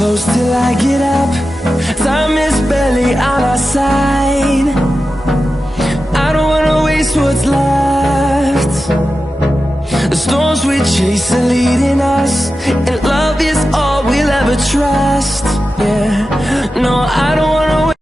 close till I get up. Time is barely on our side. I don't wanna waste what's left. The storms we chase are leading us, and love is all we'll ever trust. Yeah, no, I don't wanna wait.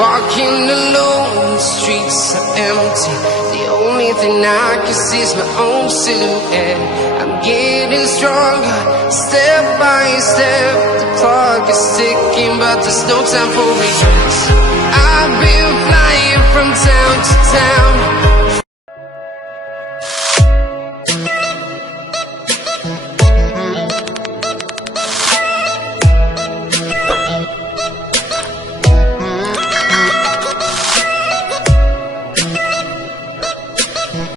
Walking alone, the streets are empty. The only thing I can see is my own silhouette. I'm getting stronger, step by step. The clock is ticking, but there's no time for regrets. I've been flying from town to town,